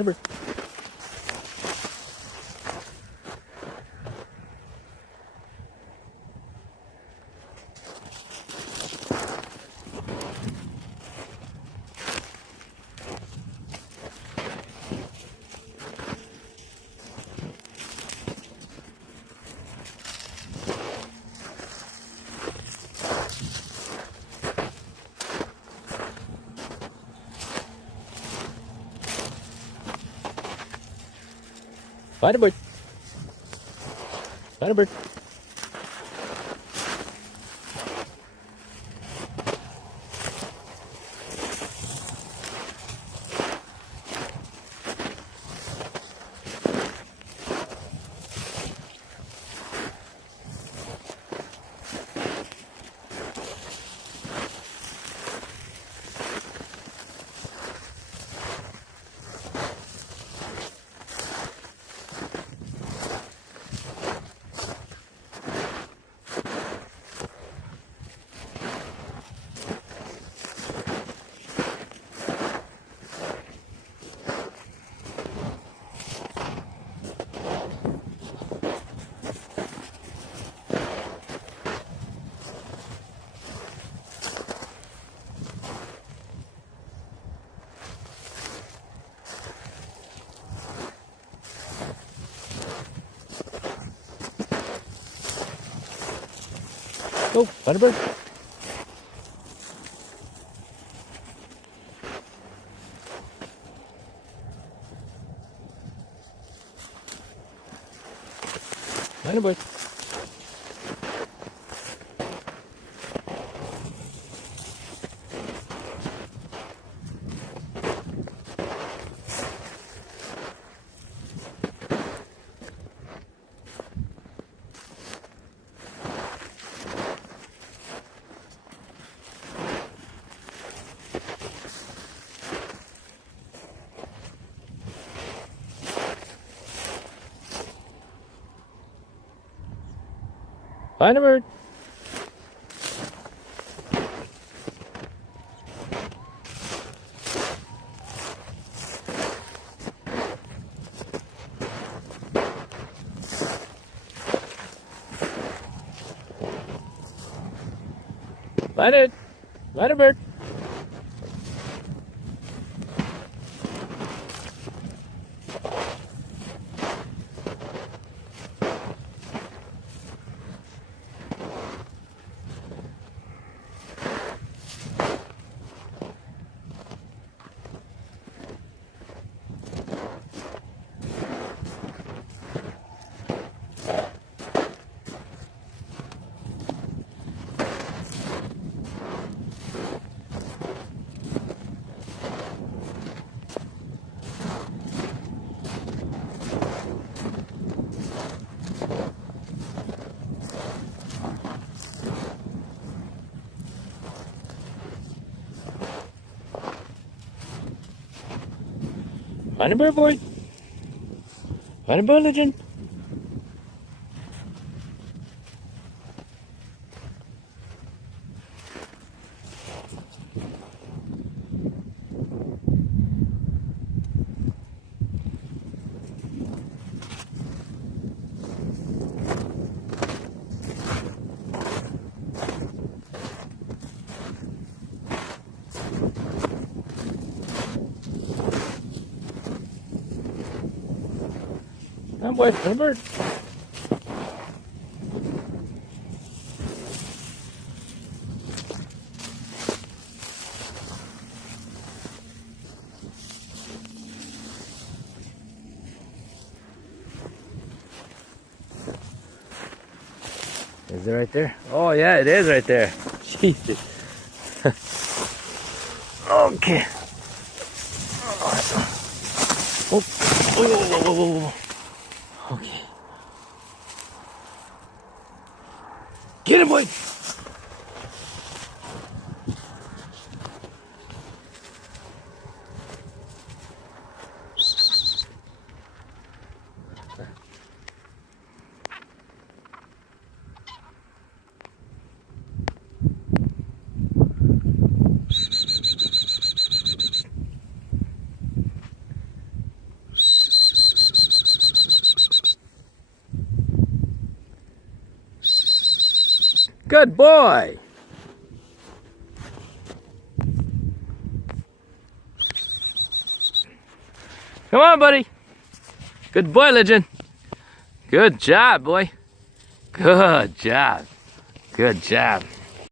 Find a bird. Find a bird. Find a bird. Go, find a bird. Find a bird. Find a bird. Find it. Find a bird. Find a bird, boy. Find a bird, Legend. Come on, boy. Find a bird. Is it right there? Oh yeah, it is right there. Jesus. Okay. Oh, whoa. Okay. Get him, boy. Good boy. Come on, buddy. Good boy, Legend. Good job, boy. Good job. Good job.